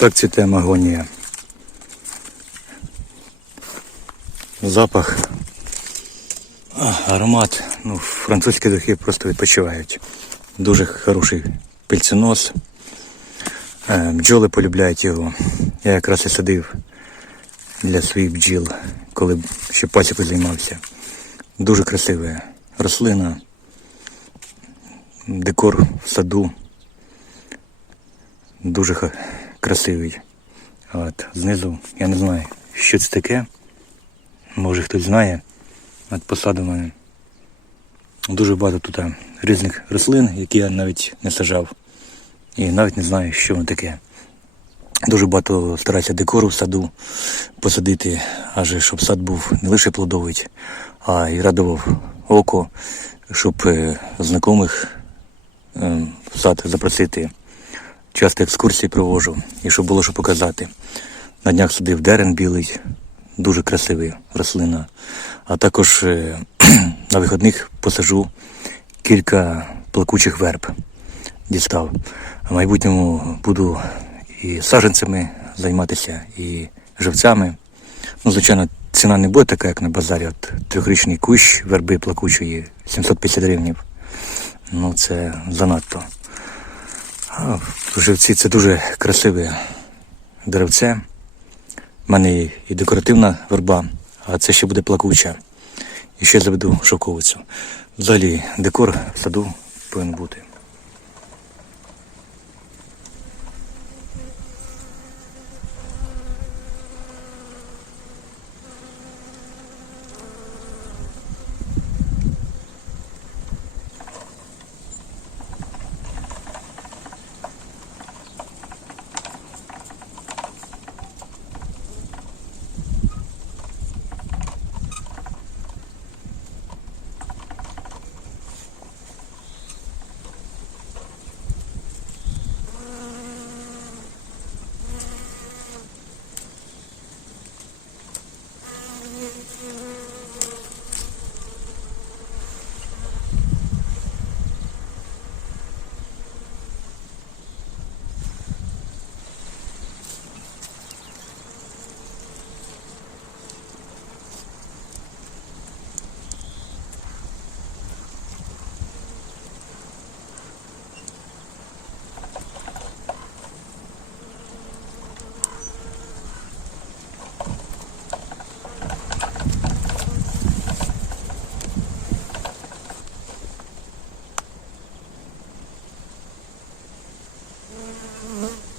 Так цвіте магонія. Запах, аромат. Ну, французькі духи просто відпочивають. Дуже хороший пильценос. Е, Бджоли полюбляють його. Я якраз і садив для своїх бджіл, коли ще пасікою займався. Дуже красива рослина, декор в саду. Дуже красивий. От, знизу я не знаю, що це таке. Може хтось знає. Над посадами дуже багато тут різних рослин, які я навіть не сажав. І навіть не знаю, що воно таке. Дуже багато стараюся декору в саду посадити, аже щоб сад був не лише плодовий, а й радував око, щоб е, знайомих е, в сад запросити. Часто екскурсії проводжу і щоб було що показати. На днях садив дерен білий, дуже красивий рослина. А також е, на виходних посажу кілька плакучих верб дістав. В майбутньому буду і саджанцями займатися, і живцями. Ну, звичайно, ціна не буде така, як на базарі. От трьохрічний кущ верби плакучої 750 гривнів. Ну, це занадто. Живці це дуже красиве деревце. У мене і декоративна верба, а це ще буде плакуча. І ще заведу шовковицю. Взагалі декор в саду повинен бути. Uhum.